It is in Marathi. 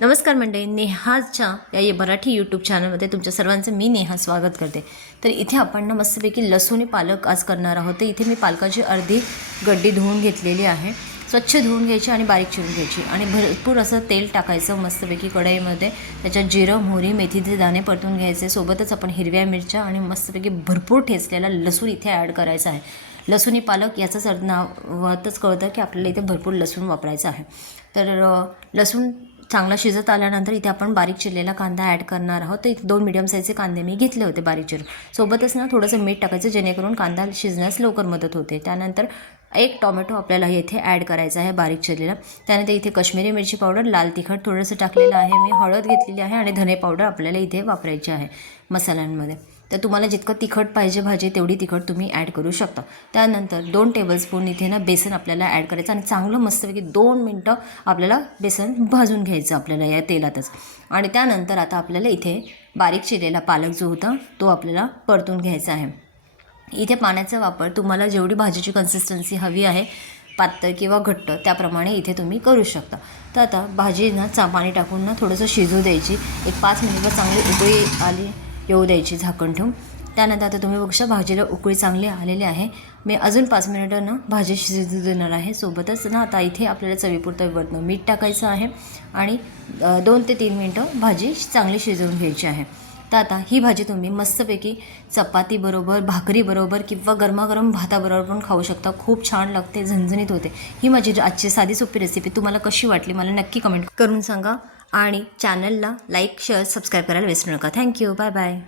नमस्कार मंडळी, नेहाच्या या मराठी यूट्यूब चॅनलमध्ये तुमच्या सर्वांचं मी नेहा स्वागत करते। तर इथे आपण ना मस्तपैकी लसूणी पालक आज करणार आहोत। तर इथे मी पालकाची अर्धी गड्डी धुवून घेतलेली आहे। स्वच्छ धुवून घ्यायची आणि बारीक चिरून घ्यायची आणि भरपूर असं तेल टाकायचं मस्तपैकी कढईमध्ये। त्याच्यात जिरं, मोहरी, मेथीचे दाणे परतून घ्यायचे। सोबतच आपण हिरव्या मिरच्या आणि मस्तपैकी भरपूर ठेचलेला लसूण इथे ॲड करायचा आहे। लसूणी पालक याचंच नावातच कळतं की आपल्याला इथे भरपूर लसूण वापरायचं आहे। तर लसूण चांगला शिजत आल्यानंतर इथे आपण बारीक चिरलेला कांदा ॲड करणार आहोत। तर इथे 2 मीडियम साईजचे कांदे मी घेतले होते बारीक चिरून। सोबतच ना थोडंसं मीठ टाकायचं जेणेकरून कांदा शिजण्यास लवकर मदत होते। त्यानंतर 1 टोमॅटो आपल्याला इथे ॲड करायचा आहे बारीक चिरलेला। त्यानंतर इथे काश्मीरी मिरची पावडर, लाल तिखट थोडंसं टाकलेलं आहे मी, हळद घेतलेली आहे आणि धने पावडर आपल्याला इथे वापरायची आहे मसाल्यांमध्ये। तर तुम्हाला जितकं तिखट पाहिजे भाजी तेवढी तिखट तुम्ही ॲड करू शकता। त्यानंतर 2 टेबलस्पून इथे ना बेसन आपल्याला ॲड करायचं आणि चांगलं मस्तपैकी 2 मिनटं आपल्याला बेसन भाजून घ्यायचं आपल्याला या तेलातच। आणि त्यानंतर आता आपल्याला इथे बारीक चिरलेला पालक जो होता तो आपल्याला परतून घ्यायचा आहे। इथे पाण्याचा वापर तुम्हाला जेवढी भाजीची कन्सिस्टन्सी हवी आहे, पातळ किंवा घट्ट, त्याप्रमाणे इथे तुम्ही करू शकता। तर आता भाजी ना पाणी टाकून ना थोडंसं शिजू द्यायची। एक 5 मिनिटं चांगली उकळी येऊ द्यायची झाकण ठेवून। त्यानंतर आता तुम्ही बघू शकता भाजीला उकळी चांगली आलेली आहे। मी अजून 5 मिनिटं ना भाजी शिजू देणार आहे। सोबतच ना आता इथे आपल्याला चवीपुरतं वरनं मीठ टाकायचं आहे आणि 2 ते 3 मिनिटं भाजी चांगली शिजवून घ्यायची आहे। तर आता ही भाजी तुम्ही मस्तपैकी चपातीबरोबर, भाकरीबरोबर किंवा गरमागरम भाताबरोबर पण खाऊ शकता। खूप छान लागते, झणझणीत होते। ही माझी आजची साधी सोपी रेसिपी तुम्हाला कशी वाटली मला नक्की कमेंट करून सांगा आणि चॅनलला लाईक, शेअर, सबस्क्राईब करायला विसरू नका। Thank you, bye bye.